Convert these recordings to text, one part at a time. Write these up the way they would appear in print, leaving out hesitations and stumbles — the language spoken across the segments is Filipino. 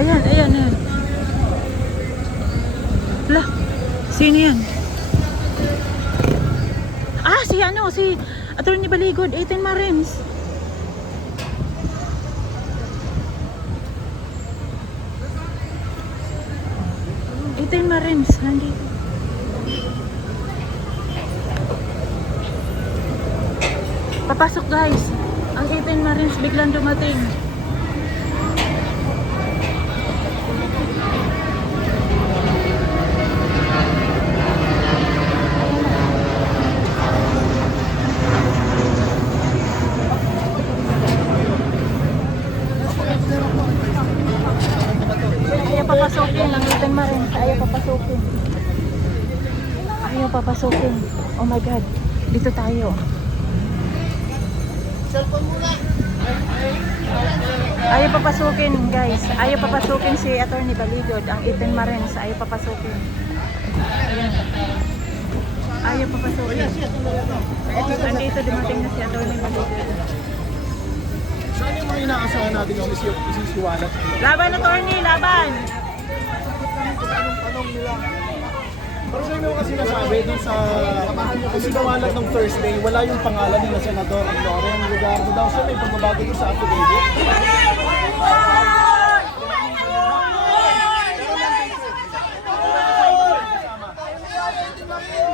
Ayan, ayan, ayan. Hala, sino yan? Ah, si ano, si Atty. Baligod, 18 Marines. Marines, nandito. Papasok guys. Ang 18 Marines biglang dumating. Ayaw papasukin ang 18 Marines. Ayaw papasukin. Ayaw papasukin. Oh my God. Dito tayo. Cellphone muna. Ayaw papasukin guys. Ayaw papasukin si Atty. Baligod. Ang 18 Marines. Ayaw papasukin. Ayan. Ayaw papasukin. Nandito dumating na si Atty. Baligod. Saan yung mga inaasahan natin yung isisiwalat? Laban, attorney, laban! Tanong nila. Pero sa inyo kasi nasabi dun sa isisiwalat ng Thursday, wala yung pangalan nila Senador Loren Regardo daw siya may pagbabago doon sa affidavit.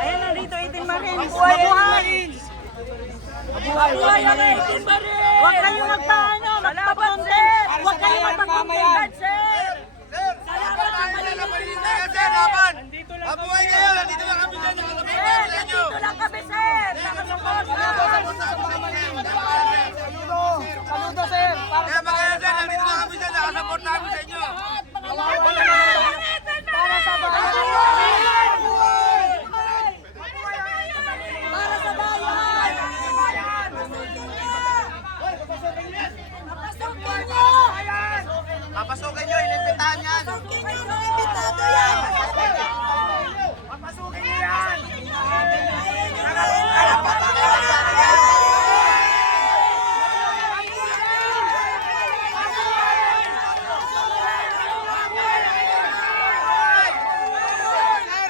Ayan na dito, 18 Marines. Mabuhay! Mabuhay ang 18 Marines! Huwag kayong magpaano, magpapunter! Huwag kayong magpapunter, sir! Salamat sa panindigan, sir! Mabuhay kayo! Nandito lang kami dyan! Nakasaport sa inyo! Dito lang kami, sir! Nakasaport sa Saludo sir! Kaya ba kayo sir? Nandito lang kami dyan! Nakasaport namin sa inyo! Para sa bayan! Para sa bayan! Papasukin nyo! Inimbitahan yan! Papasukin nyo yan!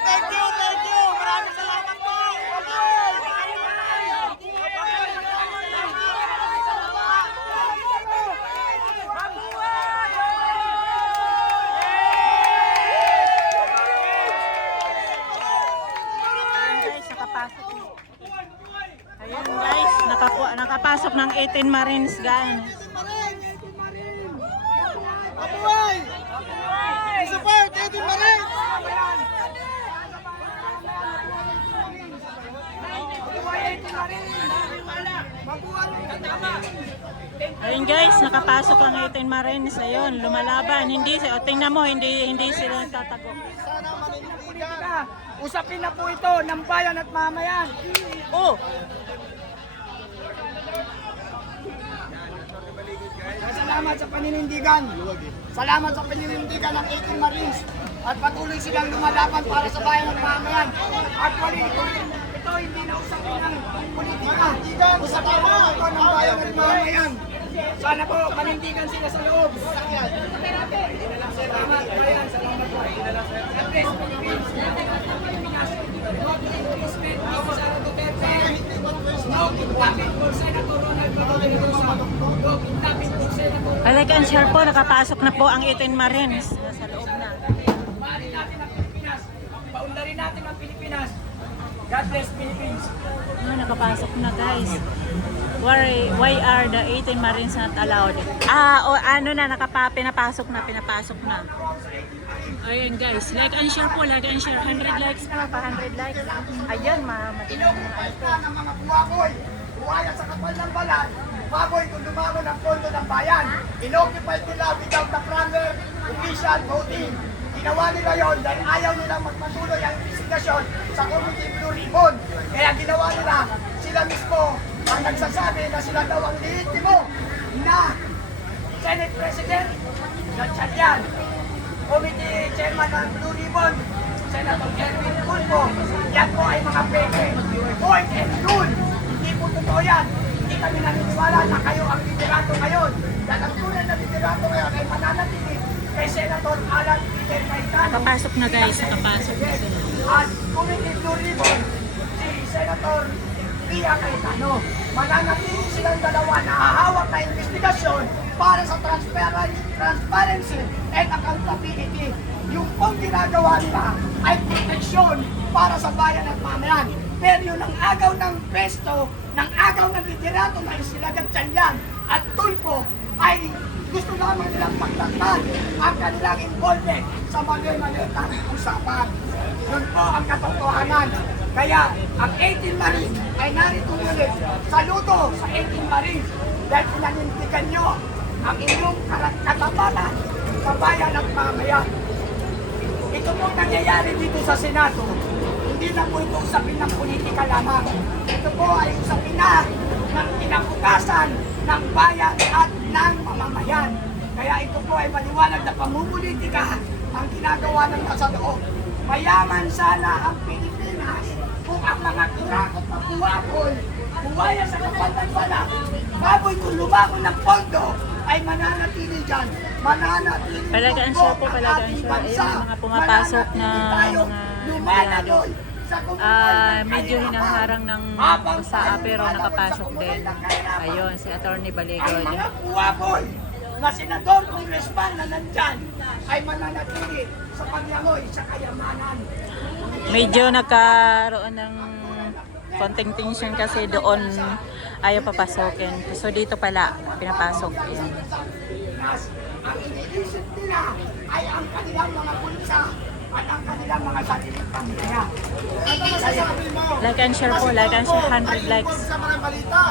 Thank you! Thank you! Maraming salamat po! Ayan guys, nakapasok ng 18 Marines guys. Mabuhay! Support! Edwin Marin! Ayun guys, nakapasok ang 18 Marines. Ayun, lumalaban. Hindi, o tingnan mo, hindi sila tatago. Sana manindigan. Usapin na po ito ng bayan at mamayan. Oh! Salamat sa paninindigan. Salamat sa paninindigan ng 18 Marines. At patuloy silang lumalaban para sa bayan at mamayan. Actually, ito hindi na usapin ng politika. Usapin na ito ng bayan at mamayan. Sana po, panindigan sila sa loob. Salamat, bayan. Salamat po. God bless Philippines. Pilipinas. God bless Sara Duterte. No kidnapping for Senator Ronald Mendoza. No kidnapping for Senator. Like and share po, nakapasok na po ang 18 Marines. Nasa loob na. Mahalin natin ang Pilipinas. Paunlarin natin ang Pilipinas. God bless Philippines. Nakapasok na guys. Why are the 18 Marines not allowed? Pinapasok na. Ayun guys, like and share po, like and share. 100 likes po, pa 100 likes. Ayan, madilim na Ito ng mga buwaboy. Buhaya sa kapal ng balat. Baboy kung lumangon ang pondo ng bayan. Inoccupy nila without the proper official voting. Ginawa nila yon dahil ayaw nilang magpatuloy ang investigasyon sa Committee Blue Ribbon. Kaya ginawa nila, sila mismo ang nagsasabi na sila daw ang lehitimo na Senate President ng Chadian. Committee Chairman ng Blue Ribbon, Senator Erwin Tulfo. Yan po ay mga peke. Point and rule. Hindi po totoo yan. Hindi kami naniniwala na kayo ang liderato ngayon. Dahil ang tunay na liderato ngayon ay mananatili kay Senator Alan Peter Cayetano. Nakapasok na guys, nakapasok na sila. At Committee Blue Ribbon, si Senator Pia Cayetano. Mananatili silang dalawa na hahawak na investigasyon para sa transparency and accountability. Yung pong ginagawa nila ay proteksyon para sa bayan at mamayan. Pero yung ang agaw ng pesto, ng agaw ng literato na isilagat yan at tulpo ay gusto lamang nilang pagtatag ang kanilang involvement sa mali-malitang usapan. Yun po ang katotohanan. Kaya ang 18 Marines ay narito ulit. Saludo sa 18 Marines dahil pinanindigan nyo ang inyong katapatan sa bayan at mamayan. Ito po nangyayari dito sa Senado. Hindi na po ito usapin ng politika lamang. Ito po ay usapin na ng kinabukasan ng bayan at ng mamamayan. Kaya ito po ay maliwanag na pamumulitika ang ginagawa ng nasa loob. Mayaman sana ang Pilipinas kung ang mga kurakot na buwabol, buwaya sa kapal ng balat, baboy kung lumangon ng pondo, ay mananatili dyan. Mananatili Palagaan siya po, palagaan siya. Ayun, mga pumapasok na mga medyo hinaharang ng usaa pero nakapasok din. Ayun, si Attorney Ang Baligod. mga buwabol na senador, congressman na nandyan ay mananatili sa paglangoy sa kayamanan. Medyo nagkaroon ng konting tension kasi doon ayaw papasokin. So dito pala, pinapasok. Ayan. Ang iniisip nila ay ang kanilang mga bulsa at ang kanilang mga sariling pamilya. Ano masasabi mo? Like and share po, like and share, 100 likes. Sa mga balita,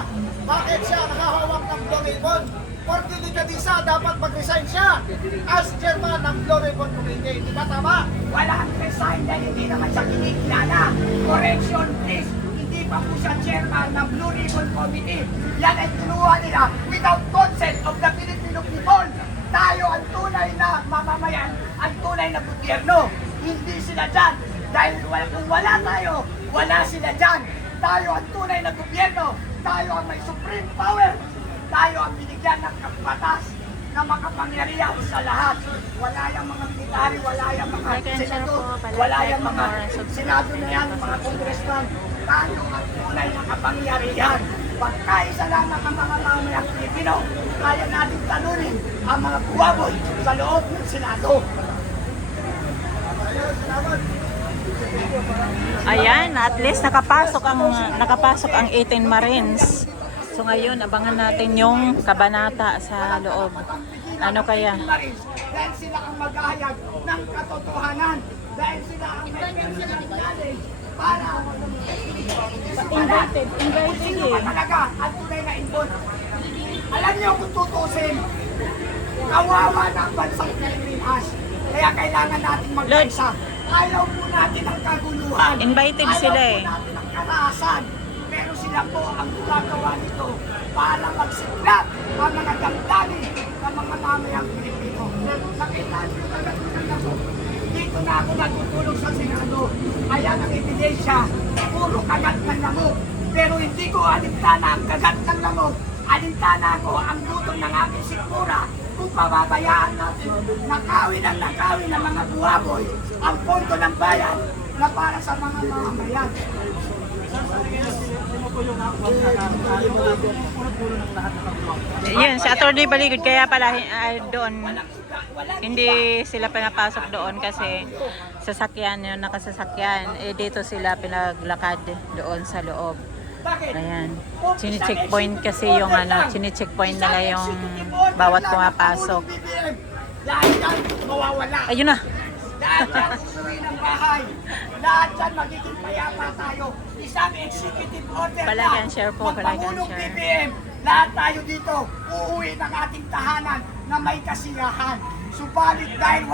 bakit siya nakahawak ng Blue Ribbon? 40 dekadisa, dapat mag-resign siya as chairman ng Blue Ribbon Committee. Di ba tama? Walang resign dahil hindi naman siya kinikilala. Correction please, hindi pa po siya chairman ng Blue Ribbon Committee. Yan ay kinuha nila without consent of the Filipino people. Tayo ang tunay na mamamayan, ang tunay na gobyerno. Hindi sila dyan. Dahil kung wala tayo, wala sila dyan. Tayo ang tunay na gobyerno. Tayo ang may supreme power. Tayo ang binigyan ng kapatas na makapangyarihan sa lahat. Wala yung mga military, wala yung mga senador, wala yung mga senado na yan, mga congressman. Tayo ang tunay na kapangyarihan. Pagkaisa lang ng mga mamayang Pilipino, kaya natin talunin ang mga buwaboy sa loob ng Senado. Ayan, at least nakapasok ang 18 Marines. So ngayon, abangan natin yung kabanata sa loob. Ano kaya? Dahil sila ang maghahayag ng katotohanan. Dahil sila ang may personal knowledge para Invited sino ba talaga ang tunay na involved. Alam niyo kung tutusin, kawawa na ang bansang Pilipinas. Kaya kailangan natin magkaisa. Ayaw po natin ang kaguluhan. Invited sila eh. Ayaw po natin ang karahasan. Pero sila po ang gumagawa nito para magsiklat ang mga damdamin ng mga mamayang Pilipino. Nakita niyo talaga ako. Dito na ako natutulog sa Senado. Ayan ang ebidensya. Puro kagat ng lamok. Pero hindi ko alintana ang kagat ng lamok. Alintana ko ang gutom ng aking sikmura. Kung pababayaan natin, nakawin ng mga buwaboy ang pondo ng bayan na para sa mga mamamayan. Yun, si Attorney Baligod kaya pala doon hindi sila pinapasok doon kasi sasakyan yun, nakasasakyan. Eh dito sila pinaglakad doon sa loob. Ayan. Chine-checkpoint kasi yung chine-checkpoint nila yung bawat pumapasok. Lahat yan mawawala. Ayun na. Lahat yan susurin ng bahay. Lahat yan magiging payapa tayo. Isang executive order Palagan share po, palagan Magpapulong share. BBM. Lahat tayo dito uuwi ng ating tahanan na may kasiyahan. Subalit dahil